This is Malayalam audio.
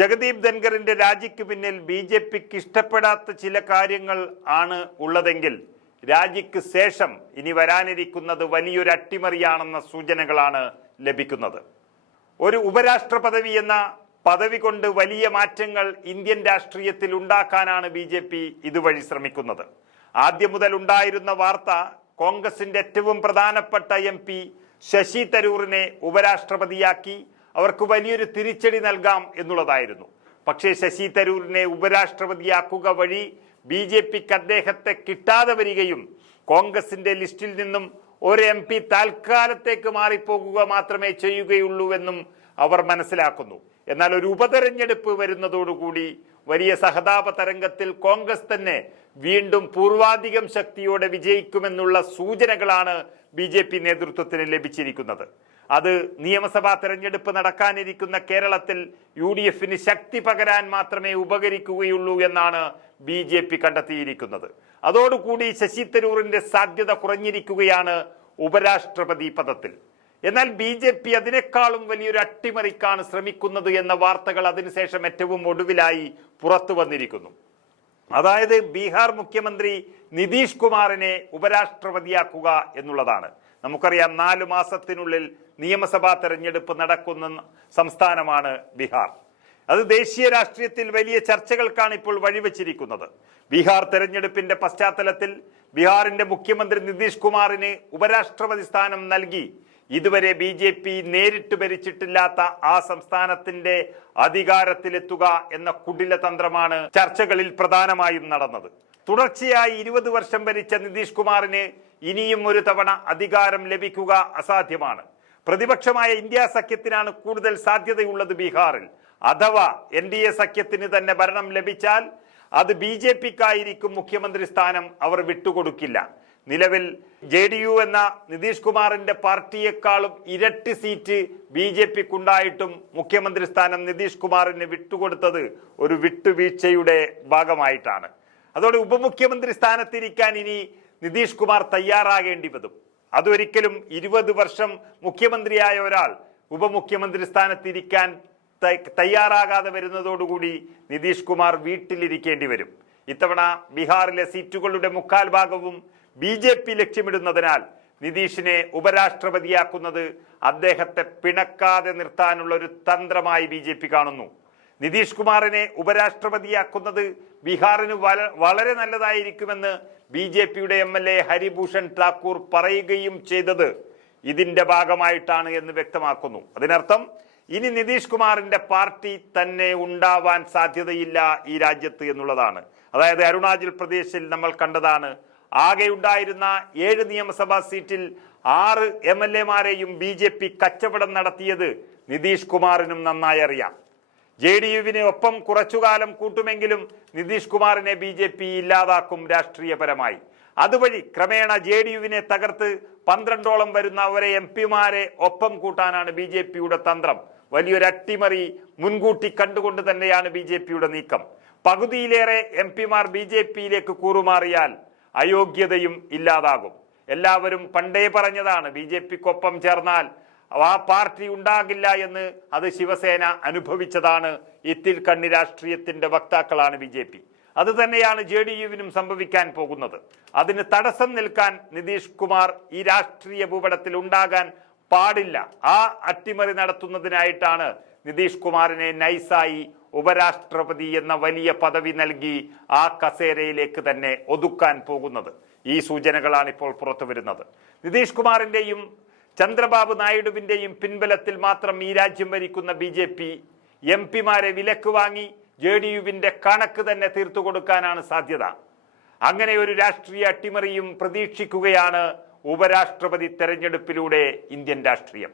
ജഗദീപ് ധൻഖറിന്റെ രാജിക്ക് പിന്നിൽ ബി ജെ പിക്ക് ഇഷ്ടപ്പെടാത്ത ചില കാര്യങ്ങൾ ആണ് ഉള്ളതെങ്കിൽ രാജിക്ക് ശേഷം ഇനി വരാനിരിക്കുന്നത് വലിയൊരു അട്ടിമറിയാണെന്ന സൂചനകളാണ് ലഭിക്കുന്നത്. ഒരു ഉപരാഷ്ട്ര പദവി എന്ന പദവി കൊണ്ട് വലിയ മാറ്റങ്ങൾ ഇന്ത്യൻ രാഷ്ട്രീയത്തിൽ ഉണ്ടാക്കാനാണ് ബി ജെ പി ഇതുവഴി ശ്രമിക്കുന്നത്. ആദ്യം മുതൽ ഉണ്ടായിരുന്ന വാർത്ത കോൺഗ്രസിന്റെ ഏറ്റവും പ്രധാനപ്പെട്ട എം പി ശശി തരൂറിനെ ഉപരാഷ്ട്രപതിയാക്കി അവർക്ക് വലിയൊരു തിരിച്ചടി നൽകാം എന്നുള്ളതായിരുന്നു. പക്ഷേ ശശി തരൂരിനെ ഉപരാഷ്ട്രപതിയാക്കുക വഴി ബി ജെ പിക്ക് അദ്ദേഹത്തെ കിട്ടാതെ വരികയും കോൺഗ്രസിന്റെ ലിസ്റ്റിൽ നിന്നും ഒരു എം പി താൽക്കാലത്തേക്ക് മാറിപ്പോകുക മാത്രമേ ചെയ്യുകയുള്ളൂവെന്നും അവർ മനസ്സിലാക്കുന്നു. എന്നാൽ ഒരു ഉപതെരഞ്ഞെടുപ്പ് വരുന്നതോടുകൂടി വലിയ സഹതാപ തരംഗത്തിൽ കോൺഗ്രസ് തന്നെ വീണ്ടും പൂർവാധികം ശക്തിയോടെ വിജയിക്കുമെന്നുള്ള സൂചനകളാണ് ബി നേതൃത്വത്തിന് ലഭിച്ചിരിക്കുന്നത്. അത് നിയമസഭാ തെരഞ്ഞെടുപ്പ് നടക്കാനിരിക്കുന്ന കേരളത്തിൽ യു ഡി എഫിന് ശക്തി പകരാൻ മാത്രമേ ഉപകരിക്കുകയുള്ളൂ എന്നാണ് ബി ജെ പി കണ്ടെത്തിയിരിക്കുന്നത്. അതോടുകൂടി ശശി തരൂറിന്റെ സാധ്യത കുറഞ്ഞിരിക്കുകയാണ് ഉപരാഷ്ട്രപതി പദത്തിൽ. എന്നാൽ ബി ജെ പി അതിനേക്കാളും വലിയൊരു അട്ടിമറിക്കാണ് ശ്രമിക്കുന്നത് എന്ന വാർത്തകൾ അതിനുശേഷം ഏറ്റവും ഒടുവിലായി പുറത്തു വന്നിരിക്കുന്നു. അതായത് ബീഹാർ മുഖ്യമന്ത്രി നിതീഷ് കുമാറിനെ ഉപരാഷ്ട്രപതിയാക്കുക എന്നുള്ളതാണ്. നമുക്കറിയാം നാലു മാസത്തിനുള്ളിൽ നിയമസഭാ തെരഞ്ഞെടുപ്പ് നടക്കുന്ന സംസ്ഥാനമാണ് ബീഹാർ. അത് ദേശീയ രാഷ്ട്രീയത്തിൽ വലിയ ചർച്ചകൾക്കാണ് ഇപ്പോൾ വഴിവെച്ചിരിക്കുന്നത്. ബീഹാർ തെരഞ്ഞെടുപ്പിന്റെ പശ്ചാത്തലത്തിൽ ബീഹാറിന്റെ മുഖ്യമന്ത്രി നിതീഷ് കുമാറിന് ഉപരാഷ്ട്രപതി സ്ഥാനം നൽകി ഇതുവരെ ബി ജെ പി നേരിട്ട് ഭരിച്ചിട്ടില്ലാത്ത ആ സംസ്ഥാനത്തിന്റെ അധികാരത്തിലെത്തുക എന്ന കുടില തന്ത്രമാണ് ചർച്ചകളിൽ പ്രധാനമായും നടന്നത്. തുടർച്ചയായി ഇരുപത് വർഷം ഭരിച്ച നിതീഷ് കുമാറിന് ഇനിയും ഒരു തവണ അധികാരം ലഭിക്കുക അസാധ്യമാണ്. പ്രതിപക്ഷമായ ഇന്ത്യ സഖ്യത്തിനാണ് കൂടുതൽ സാധ്യതയുള്ളത് ബീഹാറിൽ. അഥവാ എൻ ഡി എ സഖ്യത്തിന് തന്നെ ഭരണം ലഭിച്ചാൽ അത് ബി ജെ പിക്കായിരിക്കും മുഖ്യമന്ത്രി സ്ഥാനം അവർ വിട്ടുകൊടുക്കില്ല. നിലവിൽ ജെ ഡി യു എന്ന നിതീഷ് കുമാറിന്റെ പാർട്ടിയെക്കാളും ഇരട്ടി സീറ്റ് ബി ജെ പിക്കുണ്ടായിട്ടും മുഖ്യമന്ത്രി സ്ഥാനം നിതീഷ് കുമാറിന് വിട്ടുകൊടുത്തത് ഒരു വിട്ടുവീഴ്ചയുടെ ഭാഗമായിട്ടാണ്. അതോടെ ഉപമുഖ്യമന്ത്രി സ്ഥാനത്തിരിക്കാൻ ഇനി നിതീഷ് കുമാർ തയ്യാറാകേണ്ടി വരും അതൊരിക്കലും ഇരുപത് വർഷം മുഖ്യമന്ത്രിയായ ഒരാൾ ഉപമുഖ്യമന്ത്രി സ്ഥാനത്തിരിക്കാൻ തയ്യാറാകാതെ വരുന്നതോടുകൂടി നിതീഷ് കുമാർ വീട്ടിലിരിക്കേണ്ടി വരും ഇത്തവണ ബീഹാറിലെ സീറ്റുകളുടെ മുക്കാൽ ഭാഗവും ബി ജെ പി ലക്ഷ്യമിടുന്നതിനാൽ നിതീഷിനെ ഉപരാഷ്ട്രപതിയാക്കുന്നത് അദ്ദേഹത്തെ പിണക്കാതെ നിർത്താനുള്ള ഒരു തന്ത്രമായി ബി ജെ പി കാണുന്നു. നിതീഷ് കുമാറിനെ ഉപരാഷ്ട്രപതിയാക്കുന്നത് ബീഹാറിന് വളരെ നല്ലതായിരിക്കുമെന്ന് ബി ജെ പിയുടെ M L A Haribhushan Thakur പറയുകയും ചെയ്തത്. ഇതിന്റെ ഭാഗമായിട്ടാണ് എന്ന് വ്യക്തമാക്കുന്നു. അതിനർത്ഥം ഇനി നിതീഷ് കുമാറിന്റെ പാർട്ടി തന്നെ ഉണ്ടാവാൻ സാധ്യതയില്ല ഈ രാജ്യത്ത് എന്നുള്ളതാണ്. അതായത് അരുണാചൽ പ്രദേശിൽ നമ്മൾ കണ്ടതാണ് ആകെ ഉണ്ടായിരുന്ന ഏഴ് നിയമസഭാ സീറ്റിൽ ആറ് എം എൽ എമാരെയും ബി ജെ പി കച്ചവടം നടത്തിയത് നിതീഷ് കുമാറിനും നന്നായി അറിയാം. ജെ ഡി യുവിന് ഒപ്പം കുറച്ചുകാലം കൂട്ടുമെങ്കിലും നിതീഷ് കുമാറിനെ ബി ജെ പി ഇല്ലാതാക്കും രാഷ്ട്രീയപരമായി. അതുവഴി ക്രമേണ ജെ ഡി യുവിനെ തകർത്ത് പന്ത്രണ്ടോളം വരുന്ന അവരെ എം പിമാരെ ഒപ്പം കൂട്ടാനാണ് ബി ജെ പിയുടെ തന്ത്രം. വലിയൊരു അട്ടിമറി മുൻകൂട്ടി കണ്ടുകൊണ്ട് തന്നെയാണ് ബി ജെ പിയുടെ നീക്കം. പകുതിയിലേറെ എം പിമാർ ബി ജെ പിയിലേക്ക് കൂറുമാറിയാൽ അയോഗ്യതയും ഇല്ലാതാകും. എല്ലാവരും പണ്ടേ പറഞ്ഞതാണ് ബി ജെ പിക്കൊപ്പം ചേർന്നാൽ ആ പാർട്ടി ഉണ്ടാകില്ല എന്ന് അത് ശിവസേന അനുഭവിച്ചതാണ്. ഇത്തിൽ കണ്ണി രാഷ്ട്രീയത്തിന്റെ വക്താക്കളാണ് ബി ജെ പി. അത് തന്നെയാണ് ജെ ഡി യുവിനും സംഭവിക്കാൻ പോകുന്നത്. അതിന് തടസ്സം നിൽക്കാൻ നിതീഷ് കുമാർ ഈ രാഷ്ട്രീയ ഭൂപടത്തിൽ ഉണ്ടാകാൻ പാടില്ല. ആ അട്ടിമറി നടത്തുന്നതിനായിട്ടാണ് നിതീഷ് കുമാറിനെ നൈസായി ഉപരാഷ്ട്രപതി എന്ന വലിയ പദവി നൽകി ആ കസേരയിലേക്ക് തന്നെ ഒതുക്കാൻ പോകുന്നത്. ഈ സൂചനകളാണ് ഇപ്പോൾ പുറത്തു വരുന്നത്. നിതീഷ് കുമാറിന്റെയും ചന്ദ്രബാബു നായിഡുവിന്റെയും പിൻബലത്തിൽ മാത്രം ഈ രാജ്യം ഭരിക്കുന്ന ബി ജെ പി എം പിമാരെ വിലക്ക് വാങ്ങി ജെ ഡി യുവിന്റെ കണക്ക് തന്നെ തീർത്തു കൊടുക്കാനാണ് സാധ്യത. അങ്ങനെ ഒരു രാഷ്ട്രീയ അട്ടിമറിയും പ്രതീക്ഷിക്കുകയാണ് ഉപരാഷ്ട്രപതി തെരഞ്ഞെടുപ്പിലൂടെ ഇന്ത്യൻ രാഷ്ട്രീയം.